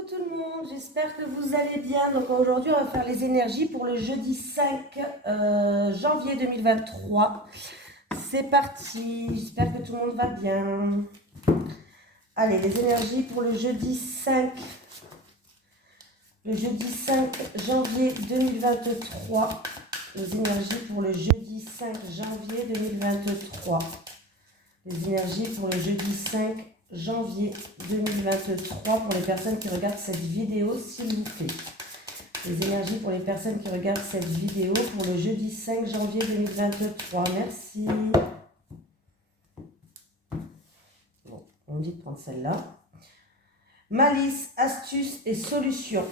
Coucou tout le monde, j'espère que vous allez bien. Donc aujourd'hui on va faire les énergies pour le jeudi 5 janvier 2023. C'est parti, j'espère que tout le monde va bien. Allez, les énergies pour le jeudi 5 janvier 2023. Les énergies pour le jeudi 5 janvier 2023. Les énergies pour le jeudi 5 janvier 2023 pour les personnes qui regardent cette vidéo, s'il vous plaît. Les énergies pour les personnes qui regardent cette vidéo pour le jeudi 5 janvier 2023. Merci. Bon, on me dit de prendre celle-là. Malice, astuce et solution.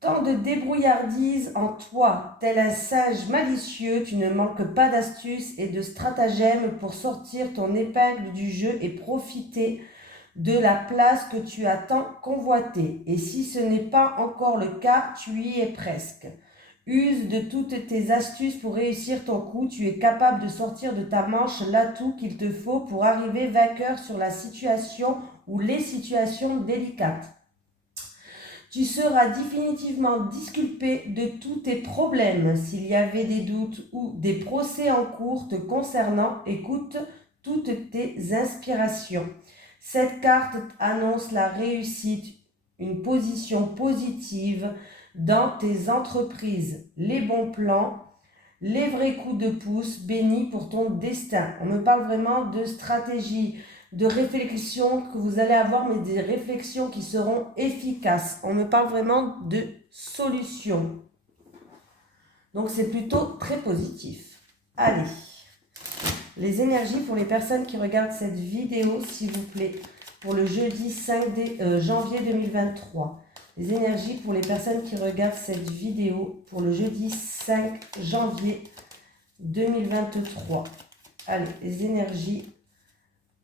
Tant de débrouillardise en toi, tel un sage malicieux, tu ne manques pas d'astuces et de stratagèmes pour sortir ton épingle du jeu et profiter de la place que tu as tant convoitée. Et si ce n'est pas encore le cas, tu y es presque. Use de toutes tes astuces pour réussir ton coup, tu es capable de sortir de ta manche l'atout qu'il te faut pour arriver vainqueur sur la situation ou les situations délicates. Tu seras définitivement disculpé de tous tes problèmes. S'il y avait des doutes ou des procès en cours te concernant, écoute toutes tes inspirations. Cette carte annonce la réussite, une position positive dans tes entreprises, les bons plans, les vrais coups de pouce bénis pour ton destin. On me parle vraiment de stratégie, de réflexion que vous allez avoir, mais des réflexions qui seront efficaces. On me parle vraiment de solutions. Donc c'est plutôt très positif. Allez, les énergies pour les personnes qui regardent cette vidéo, s'il vous plaît, pour le jeudi 5 janvier 2023. Les énergies pour les personnes qui regardent cette vidéo pour le jeudi 5 janvier 2023. Allez, les énergies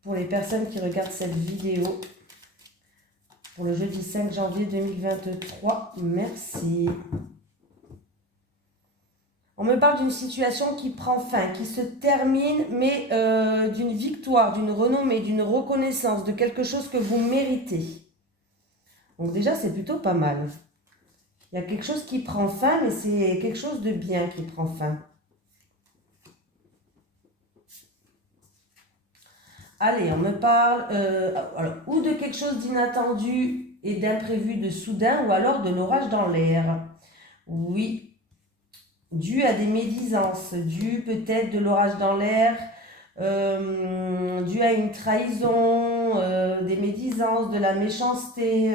pour les personnes qui regardent cette vidéo pour le jeudi 5 janvier 2023. Merci. On me parle d'une situation qui prend fin, qui se termine, mais d'une victoire, d'une renommée, d'une reconnaissance, de quelque chose que vous méritez. Donc déjà, c'est plutôt pas mal. Il y a quelque chose qui prend fin, mais c'est quelque chose de bien qui prend fin. Allez, on me parle ou de quelque chose d'inattendu et d'imprévu, de soudain, ou alors de l'orage dans l'air. Oui, dû à des médisances, dû peut-être de l'orage dans l'air, dû à une trahison, des médisances, de la méchanceté,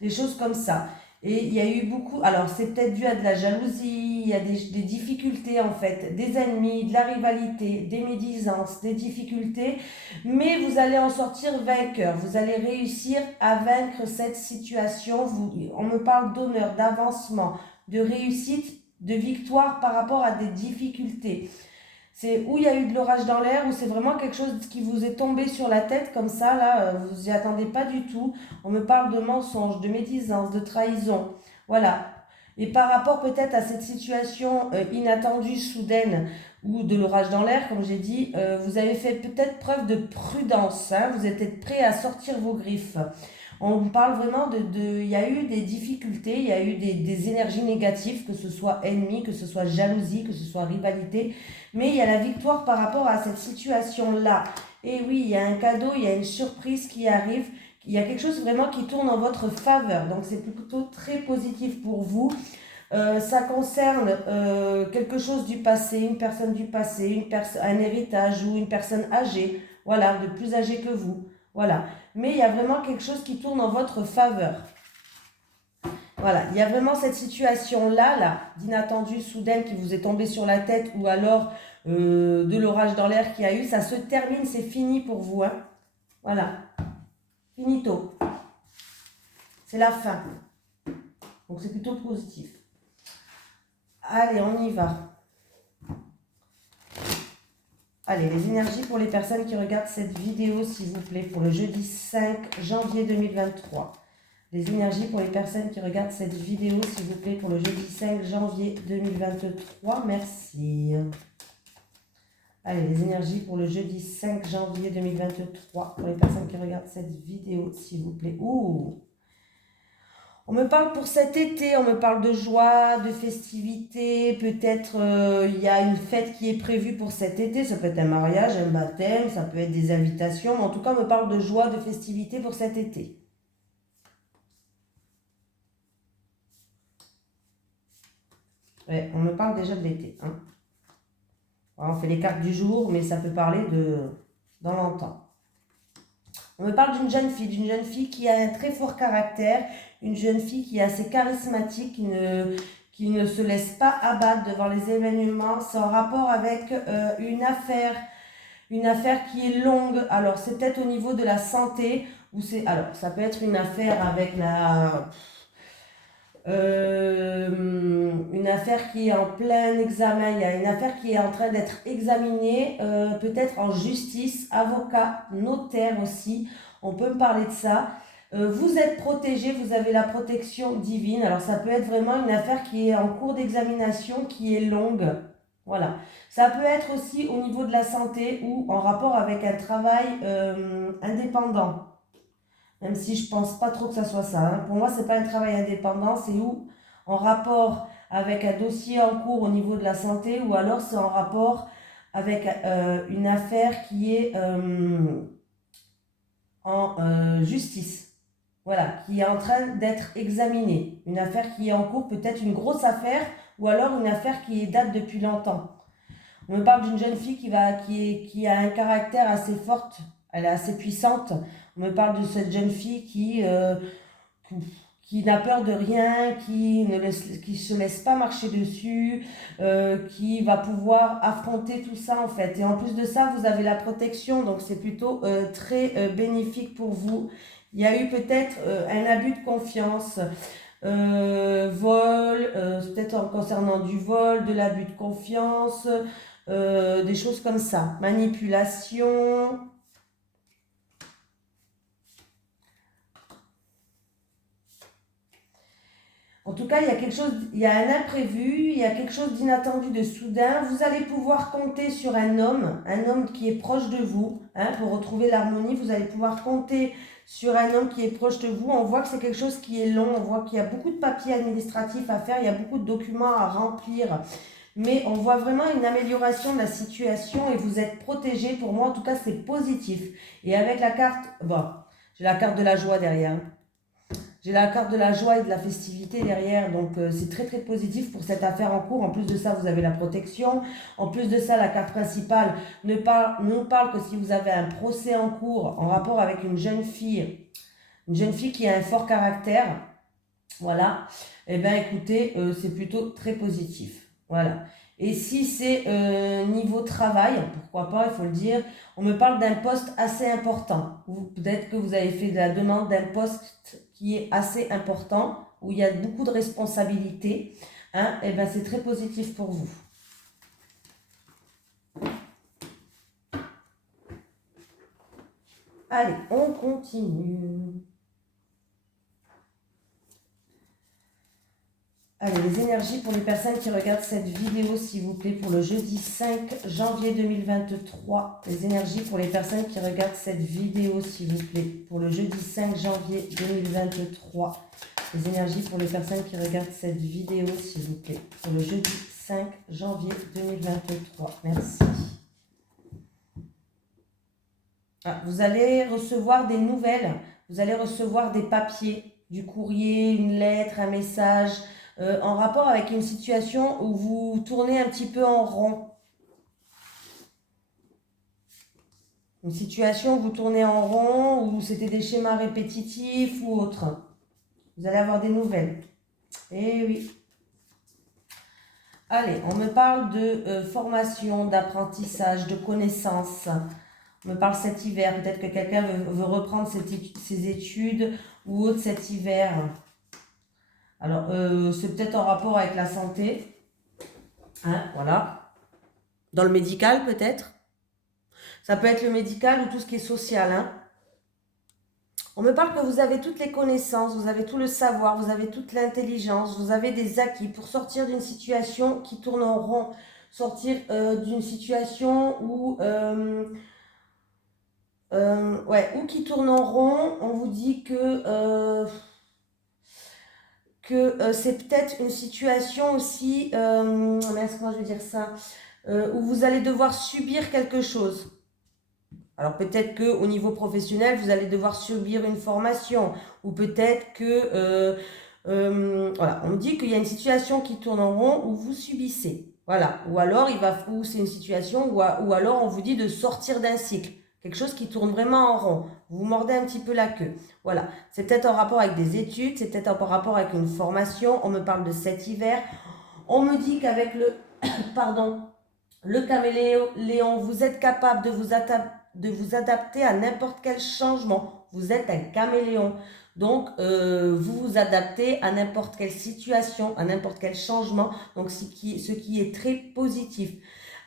des choses comme ça. Et il y a eu beaucoup, alors c'est peut-être dû à de la jalousie, il y a des difficultés en fait, des ennemis, de la rivalité, des médisances, des difficultés, mais vous allez en sortir vainqueur, vous allez réussir à vaincre cette situation. On me parle d'honneur, d'avancement, de réussite, de victoire par rapport à des difficultés. C'est où il y a eu de l'orage dans l'air, ou c'est vraiment quelque chose qui vous est tombé sur la tête comme ça, là, vous n'y attendez pas du tout. On me parle de mensonges, de médisance, de trahison. Voilà. Et par rapport peut-être à cette situation inattendue, soudaine, ou de l'orage dans l'air, comme j'ai dit, vous avez fait peut-être preuve de prudence. Hein, vous êtes prêt à sortir vos griffes. On parle vraiment il y a eu des difficultés, il y a eu des énergies négatives, que ce soit ennemi, que ce soit jalousie, que ce soit rivalité. Mais il y a la victoire par rapport à cette situation-là. Et oui, il y a un cadeau, il y a une surprise qui arrive. Il y a quelque chose vraiment qui tourne en votre faveur. Donc c'est plutôt très positif pour vous. Ça concerne quelque chose du passé, une personne du passé, un héritage ou une personne âgée. Voilà, de plus âgée que vous. Voilà. Mais il y a vraiment quelque chose qui tourne en votre faveur. Voilà, il y a vraiment cette situation-là, d'inattendue, soudaine, qui vous est tombée sur la tête, ou alors de l'orage dans l'air qu'il y a eu. Ça se termine, c'est fini pour vous. Hein. Voilà. Finito. C'est la fin. Donc c'est plutôt positif. Allez, on y va. Allez, les énergies pour les personnes qui regardent cette vidéo, s'il vous plaît, pour le jeudi 5 janvier 2023. Les énergies pour les personnes qui regardent cette vidéo, s'il vous plaît, pour le jeudi 5 janvier 2023. Merci. Allez, les énergies pour le jeudi 5 janvier 2023, pour les personnes qui regardent cette vidéo, s'il vous plaît. Ouh! On me parle pour cet été, on me parle de joie, de festivité, peut-être il y a une fête qui est prévue pour cet été, ça peut être un mariage, un baptême, ça peut être des invitations, mais en tout cas on me parle de joie, de festivité pour cet été. Ouais, on me parle déjà de l'été. Hein. On fait les cartes du jour, mais ça peut parler de dans longtemps. On me parle d'une jeune fille qui a un très fort caractère, une jeune fille qui est assez charismatique, qui ne se laisse pas abattre devant les événements. C'est en rapport avec une affaire qui est longue. Alors, c'est peut-être au niveau de la santé, ou c'est, alors, ça peut être une affaire avec une affaire qui est en plein examen, il y a une affaire qui est en train d'être examinée, peut-être en justice, avocat, notaire aussi, on peut me parler de ça. Vous êtes protégé, vous avez la protection divine, alors ça peut être vraiment une affaire qui est en cours d'examination, qui est longue, voilà. Ça peut être aussi au niveau de la santé ou en rapport avec un travail indépendant. Même si je pense pas trop que ça soit ça. Hein. Pour moi, c'est pas un travail indépendant, c'est où en rapport avec un dossier en cours au niveau de la santé ou alors c'est en rapport avec une affaire qui est en justice. Voilà, qui est en train d'être examinée. Une affaire qui est en cours, peut-être une grosse affaire ou alors une affaire qui date depuis longtemps. On me parle d'une jeune fille qui a un caractère assez fort, elle est assez puissante. On me parle de cette jeune fille qui n'a peur de rien, qui ne se laisse pas marcher dessus, qui va pouvoir affronter tout ça en fait. Et en plus de ça, vous avez la protection, donc c'est plutôt très bénéfique pour vous. Il y a eu peut-être un abus de confiance. Vol, peut-être en concernant du vol, de l'abus de confiance, des choses comme ça. Manipulation. En tout cas, il y a un imprévu, il y a quelque chose d'inattendu, de soudain. Vous allez pouvoir compter sur un homme qui est proche de vous, hein, pour retrouver l'harmonie. Vous allez pouvoir compter sur un homme qui est proche de vous. On voit que c'est quelque chose qui est long, on voit qu'il y a beaucoup de papiers administratifs à faire, il y a beaucoup de documents à remplir. Mais on voit vraiment une amélioration de la situation et vous êtes protégé. Pour moi, en tout cas, c'est positif. Et avec la carte, bon, j'ai la carte de la joie derrière. J'ai la carte de la joie et de la festivité derrière, donc c'est très très positif pour cette affaire en cours. En plus de ça, vous avez la protection. En plus de ça, la carte principale ne parle que si vous avez un procès en cours en rapport avec une jeune fille qui a un fort caractère. Voilà. Eh bien, écoutez, c'est plutôt très positif. Voilà. Et si c'est niveau travail, pourquoi pas, il faut le dire, on me parle d'un poste assez important. Peut-être que vous avez fait de la demande d'un poste qui est assez important, où il y a beaucoup de responsabilités. Hein, et bien, c'est très positif pour vous. Allez, on continue. Allez, les énergies pour les personnes qui regardent cette vidéo, s'il vous plaît, pour le jeudi 5 janvier 2023. Les énergies pour les personnes qui regardent cette vidéo, s'il vous plaît, pour le jeudi 5 janvier 2023. Les énergies pour les personnes qui regardent cette vidéo, s'il vous plaît, pour le jeudi 5 janvier 2023. Merci. Ah, vous allez recevoir des nouvelles, vous allez recevoir des papiers, du courrier, une lettre, un message, en rapport avec une situation où vous tournez un petit peu en rond. Une situation où vous tournez en rond, où c'était des schémas répétitifs ou autre. Vous allez avoir des nouvelles. Eh oui. Allez, on me parle de formation, d'apprentissage, de connaissances. On me parle cet hiver. Peut-être que quelqu'un veut reprendre ses études ou autre cet hiver. Alors, c'est peut-être en rapport avec la santé. Hein, voilà. Dans le médical, peut-être. Ça peut être le médical ou tout ce qui est social. Hein. On me parle que vous avez toutes les connaissances, vous avez tout le savoir, vous avez toute l'intelligence, vous avez des acquis pour sortir d'une situation qui tourne en rond. sortir d'une situation où, ouais, ou qui tourne en rond. On vous dit que c'est peut-être une situation aussi, comment je vais dire ça, où vous allez devoir subir quelque chose. Alors peut-être qu'au niveau professionnel, vous allez devoir subir une formation, ou peut-être que, voilà, on me dit qu'il y a une situation qui tourne en rond où vous subissez. Voilà, ou alors ou c'est une situation ou alors on vous dit de sortir d'un cycle, quelque chose qui tourne vraiment en rond. Vous mordez un petit peu la queue. Voilà, c'est peut-être en rapport avec des études, c'est peut-être en rapport avec une formation. On me parle de cet hiver. On me dit qu'avec pardon, le caméléon, vous êtes capable de vous adapter à n'importe quel changement. Vous êtes un caméléon. Donc, vous vous adaptez à n'importe quelle situation, à n'importe quel changement. Donc, ce qui est très positif.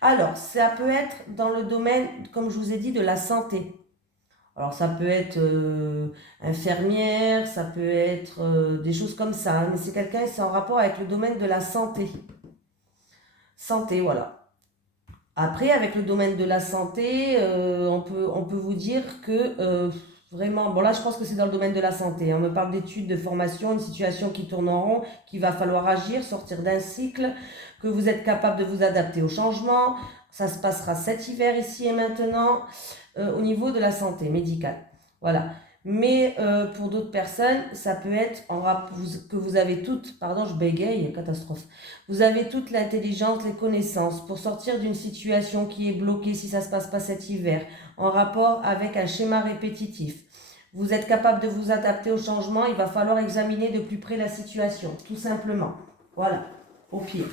Alors, ça peut être dans le domaine, comme je vous ai dit, de la santé. Alors, ça peut être infirmière, ça peut être des choses comme ça. Mais c'est en rapport avec le domaine de la santé. Santé, voilà. Après, avec le domaine de la santé, on peut vous dire que vraiment, bon là je pense que c'est dans le domaine de la santé. On me parle d'études, de formation, une situation qui tourne en rond, qu'il va falloir agir, sortir d'un cycle, que vous êtes capable de vous adapter au changement. Ça se passera cet hiver ici et maintenant au niveau de la santé médicale. Voilà. Mais pour d'autres personnes, ça peut être que vous avez toutes, pardon, je bégaye, catastrophe. Vous avez toute l'intelligence, les connaissances pour sortir d'une situation qui est bloquée si ça ne se passe pas cet hiver, en rapport avec un schéma répétitif. Vous êtes capable de vous adapter au changement, il va falloir examiner de plus près la situation, tout simplement. Voilà, au pied.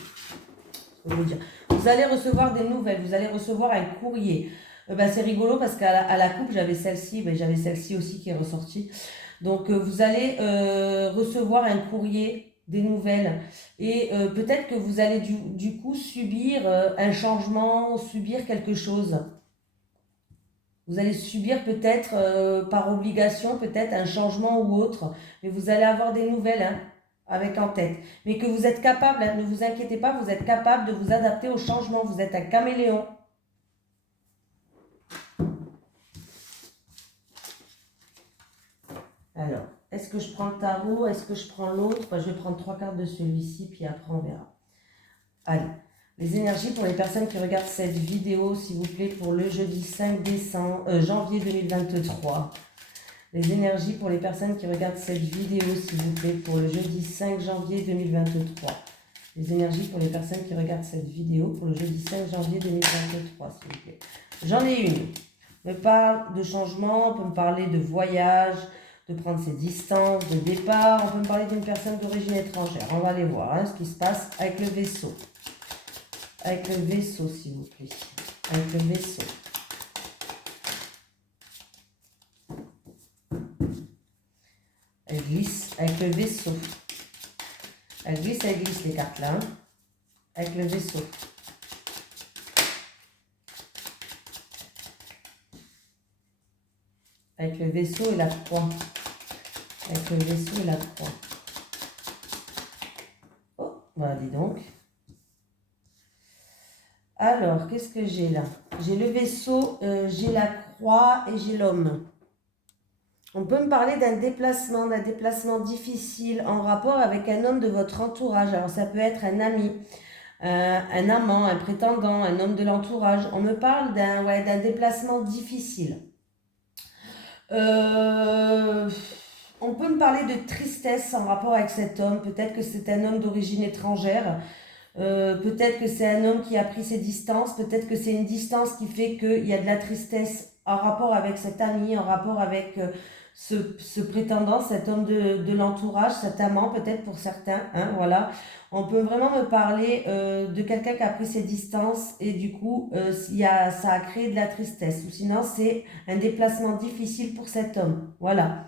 Vous allez recevoir des nouvelles, vous allez recevoir un courrier. C'est rigolo parce qu'à la coupe, j'avais celle-ci aussi qui est ressortie. Donc, vous allez recevoir un courrier, des nouvelles. Et peut-être que vous allez du coup subir un changement, subir quelque chose. Vous allez subir peut-être par obligation, peut-être un changement ou autre. Mais vous allez avoir des nouvelles avec en tête. Mais que vous êtes capable, ne vous inquiétez pas, vous êtes capable de vous adapter au changement. Vous êtes un caméléon. Alors, est-ce que je prends le tarot? Est-ce que je prends l'autre? Je vais prendre 3 cartes de celui-ci, puis après on verra. Allez, les énergies pour les personnes qui regardent cette vidéo, s'il vous plaît, pour le jeudi 5 janvier 2023. Les énergies pour les personnes qui regardent cette vidéo, s'il vous plaît, pour le jeudi 5 janvier 2023. Les énergies pour les personnes qui regardent cette vidéo pour le jeudi 5 janvier 2023, s'il vous plaît. J'en ai une. On me parle de changement, on peut me parler de voyage, de prendre ses distances, de départ. On peut me parler d'une personne d'origine étrangère. On va aller voir ce qui se passe avec le vaisseau. Avec le vaisseau, s'il vous plaît. Avec le vaisseau. Elle glisse avec le vaisseau. Elle glisse les cartes là. Avec le vaisseau. Avec le vaisseau et la croix. Avec le vaisseau et la croix. Oh, voilà, dis donc. Alors, qu'est-ce que j'ai là? J'ai le vaisseau, j'ai la croix et j'ai l'homme. On peut me parler d'un déplacement difficile en rapport avec un homme de votre entourage. Alors, ça peut être un ami, un amant, un prétendant, un homme de l'entourage. On me parle d'un déplacement difficile. On peut me parler de tristesse en rapport avec cet homme. Peut-être que c'est un homme d'origine étrangère. Peut-être que c'est un homme qui a pris ses distances. Peut-être que c'est une distance qui fait qu'il y a de la tristesse en rapport avec cet ami, en rapport avec ce prétendant, cet homme de l'entourage, cet amant peut-être pour certains. Voilà. On peut vraiment me parler de quelqu'un qui a pris ses distances et du coup, ça a créé de la tristesse. Ou sinon, c'est un déplacement difficile pour cet homme. Voilà.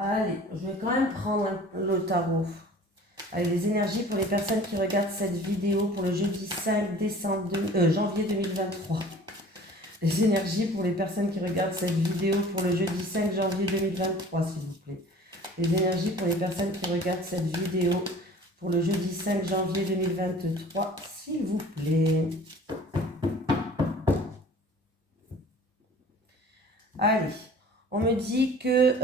Allez, je vais quand même prendre le tarot. Allez, les énergies pour les personnes qui regardent cette vidéo pour le jeudi 5 janvier 2023. Les énergies pour les personnes qui regardent cette vidéo pour le jeudi 5 janvier 2023, s'il vous plaît. Les énergies pour les personnes qui regardent cette vidéo pour le jeudi 5 janvier 2023, s'il vous plaît. Allez, on me dit que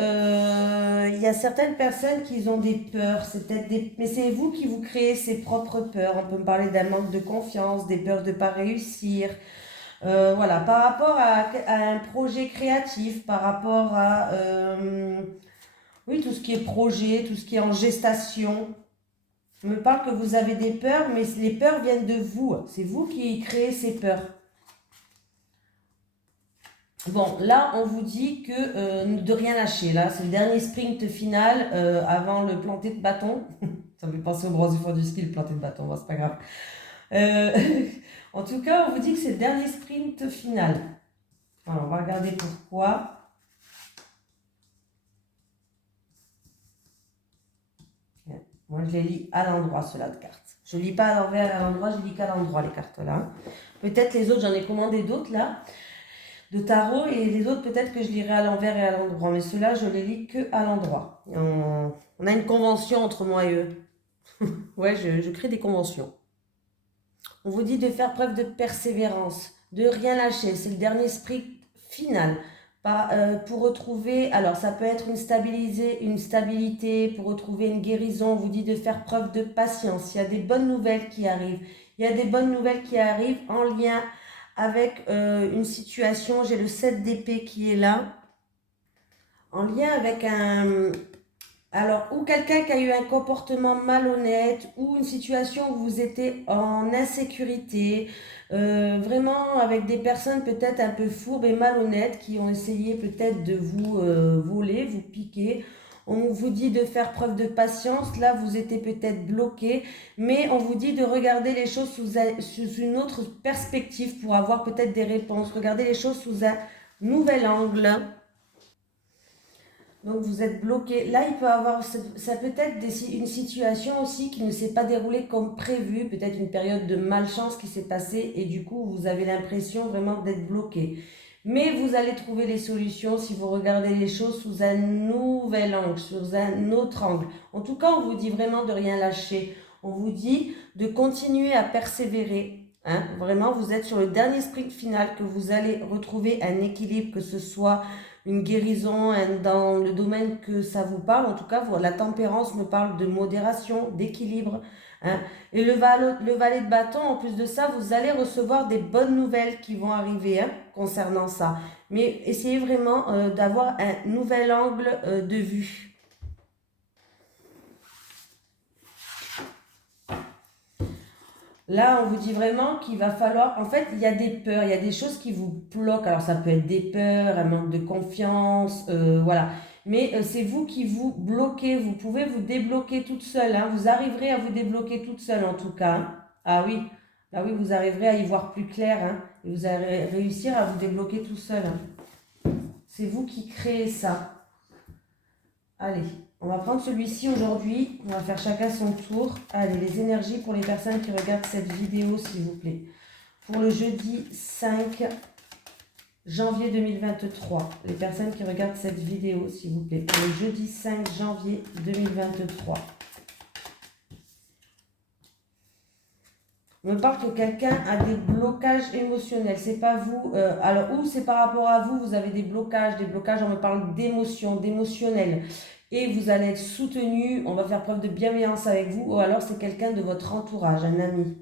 y a certaines personnes qui ont des peurs, c'est peut-être mais c'est vous qui vous créez ces propres peurs. On peut me parler d'un manque de confiance, des peurs de ne pas réussir. Voilà, par rapport à un projet créatif, par rapport à oui, tout ce qui est projet, tout ce qui est en gestation. On me parle que vous avez des peurs, mais les peurs viennent de vous. C'est vous qui créez ces peurs. Bon, là, on vous dit que de rien lâcher. Là, c'est le dernier sprint final avant le planter de bâton. Ça me fait penser au bronze du ski, le planter de bâton. Bon, c'est pas grave. En tout cas, on vous dit que c'est le dernier sprint final. Alors, on va regarder pourquoi. Moi, je les lis à l'endroit, ceux-là de cartes. Je ne lis pas à l'envers et à l'endroit, je lis qu'à l'endroit, les cartes-là. Peut-être les autres, j'en ai commandé d'autres, là, de tarot, et les autres, peut-être que je lirai à l'envers et à l'endroit. Mais ceux-là, je les lis que à l'endroit. On a une convention entre moi et eux. Ouais, je crée des conventions. On vous dit de faire preuve de persévérance, de rien lâcher. C'est le dernier sprint final. Pour retrouver, alors ça peut être une stabilité, pour retrouver une guérison, on vous dit de faire preuve de patience. Il y a des bonnes nouvelles qui arrivent. Il y a des bonnes nouvelles qui arrivent en lien avec une situation. J'ai le 7 d'épée qui est là. En lien avec ou quelqu'un qui a eu un comportement malhonnête, ou une situation où vous étiez en insécurité, vraiment avec des personnes peut-être un peu fourbes et malhonnêtes qui ont essayé peut-être de vous voler, vous piquer. On vous dit de faire preuve de patience, là vous étiez peut-être bloqué, mais on vous dit de regarder les choses sous une autre perspective pour avoir peut-être des réponses. Regardez les choses sous un nouvel angle. Donc vous êtes bloqué. Là, il peut avoir, ça peut être une situation aussi qui ne s'est pas déroulée comme prévu, peut-être une période de malchance qui s'est passée et du coup, vous avez l'impression vraiment d'être bloqué. Mais vous allez trouver les solutions si vous regardez les choses sous un nouvel angle, sous un autre angle. En tout cas, on vous dit vraiment de rien lâcher. On vous dit de continuer à persévérer. Hein. Vraiment, vous êtes sur le dernier sprint final, que vous allez retrouver un équilibre, que ce soit une guérison dans le domaine que ça vous parle. En tout cas, la tempérance me parle de modération, d'équilibre. Hein. Et le valet de bâton, en plus de ça, vous allez recevoir des bonnes nouvelles qui vont arriver concernant ça. Mais essayez vraiment d'avoir un nouvel angle de vue. Là, on vous dit vraiment qu'il va falloir... En fait, il y a des peurs, il y a des choses qui vous bloquent. Alors, ça peut être des peurs, un manque de confiance, voilà. Mais c'est vous qui vous bloquez. Vous pouvez vous débloquer toute seule. Hein. Vous arriverez à vous débloquer toute seule, en tout cas. Hein. Ah oui, vous arriverez à y voir plus clair. Hein. Et vous allez réussir à vous débloquer tout seul. Hein. C'est vous qui créez ça. Allez. On va prendre celui-ci aujourd'hui. On va faire chacun son tour. Allez, les énergies pour les personnes qui regardent cette vidéo, s'il vous plaît. Pour le jeudi 5 janvier 2023. Les personnes qui regardent cette vidéo, s'il vous plaît. Pour le jeudi 5 janvier 2023. On me parle que quelqu'un a des blocages émotionnels. C'est pas vous. Alors, ou c'est par rapport à vous, vous avez des blocages. On me parle d'émotions, d'émotionnel. Et vous allez être soutenu, on va faire preuve de bienveillance avec vous, ou alors c'est quelqu'un de votre entourage, un ami.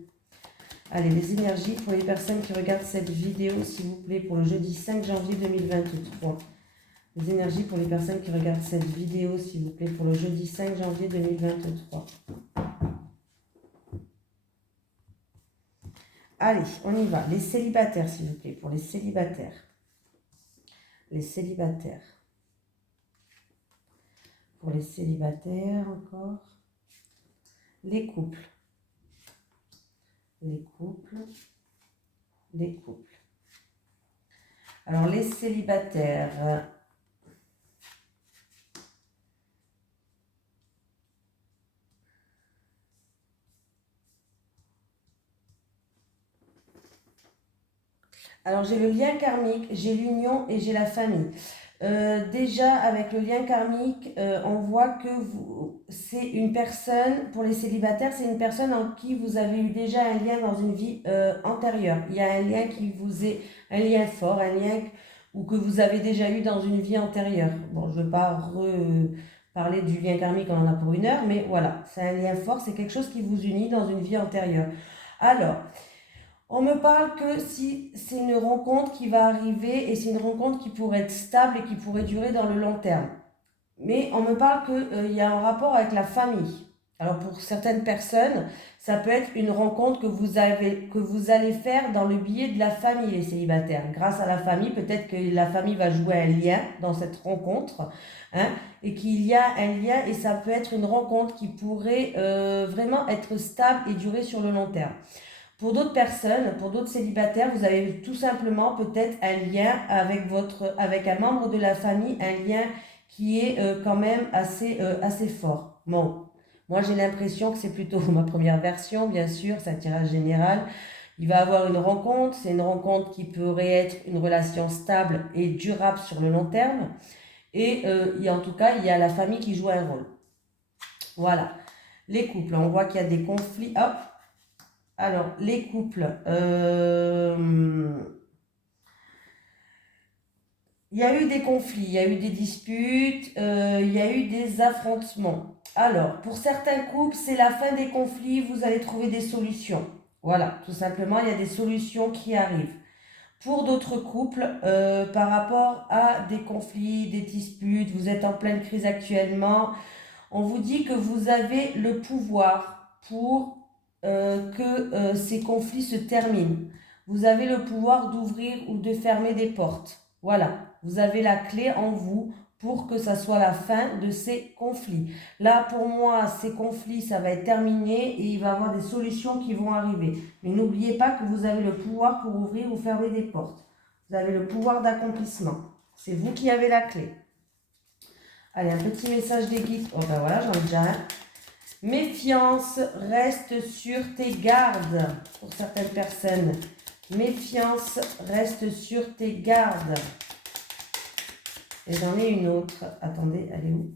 Allez, les énergies pour les personnes qui regardent cette vidéo, s'il vous plaît, pour le jeudi 5 janvier 2023. Les énergies pour les personnes qui regardent cette vidéo, s'il vous plaît, pour le jeudi 5 janvier 2023. Allez, on y va. Les célibataires, s'il vous plaît, pour les célibataires. Les célibataires. Pour les célibataires encore. Les couples. Les couples. Les couples. Alors, les célibataires. Alors, j'ai le lien karmique, j'ai l'union et j'ai la famille. déjà, avec le lien karmique, on voit que c'est une personne, pour les célibataires, c'est une personne en qui vous avez eu déjà un lien dans une vie antérieure. Il y a un lien qui vous est, un lien fort, un lien ou que vous avez déjà eu dans une vie antérieure. Bon, je ne veux pas parler du lien karmique, on en a pour 1 heure, mais voilà, c'est un lien fort, c'est quelque chose qui vous unit dans une vie antérieure. Alors, on me parle que si c'est une rencontre qui va arriver et c'est une rencontre qui pourrait être stable et qui pourrait durer dans le long terme. Mais on me parle qu'il y a un rapport avec la famille. Alors pour certaines personnes, ça peut être une rencontre que vous allez faire dans le biais de la famille, les célibataires. Grâce à la famille, peut-être que la famille va jouer un lien dans cette rencontre, hein, et qu'il y a un lien et ça peut être une rencontre qui pourrait vraiment être stable et durer sur le long terme. Pour d'autres personnes, pour d'autres célibataires, vous avez tout simplement peut-être un lien avec un membre de la famille, un lien qui est quand même assez fort. Bon, moi j'ai l'impression que c'est plutôt ma première version, bien sûr, c'est un tirage général. Il va y avoir une rencontre, c'est une rencontre qui pourrait être une relation stable et durable sur le long terme. Et en tout cas, il y a la famille qui joue un rôle. Voilà. Les couples, on voit qu'il y a des conflits. Hop. Alors, les couples, il y a eu des conflits, il y a eu des disputes, il y a eu des affrontements. Alors, pour certains couples, c'est la fin des conflits, vous allez trouver des solutions. Voilà, tout simplement, il y a des solutions qui arrivent. Pour d'autres couples, par rapport à des conflits, des disputes, vous êtes en pleine crise actuellement, on vous dit que vous avez le pouvoir pour que ces conflits se terminent. Vous avez le pouvoir d'ouvrir ou de fermer des portes. Voilà, vous avez la clé en vous pour que ça soit la fin de ces conflits. Là, pour moi, ces conflits, ça va être terminé et il va y avoir des solutions qui vont arriver. Mais n'oubliez pas que vous avez le pouvoir pour ouvrir ou fermer des portes. Vous avez le pouvoir d'accomplissement. C'est vous qui avez la clé. Allez, un petit message des guides. Oh ben voilà, j'en ai déjà un. Méfiance, reste sur tes gardes pour certaines personnes. Méfiance, reste sur tes gardes. Et j'en ai une autre. Attendez, elle est où?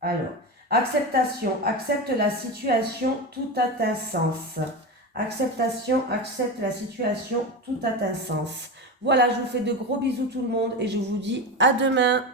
Alors, acceptation, accepte la situation, tout a un sens. Acceptation, accepte la situation, tout a un sens. Voilà, je vous fais de gros bisous tout le monde et je vous dis à demain.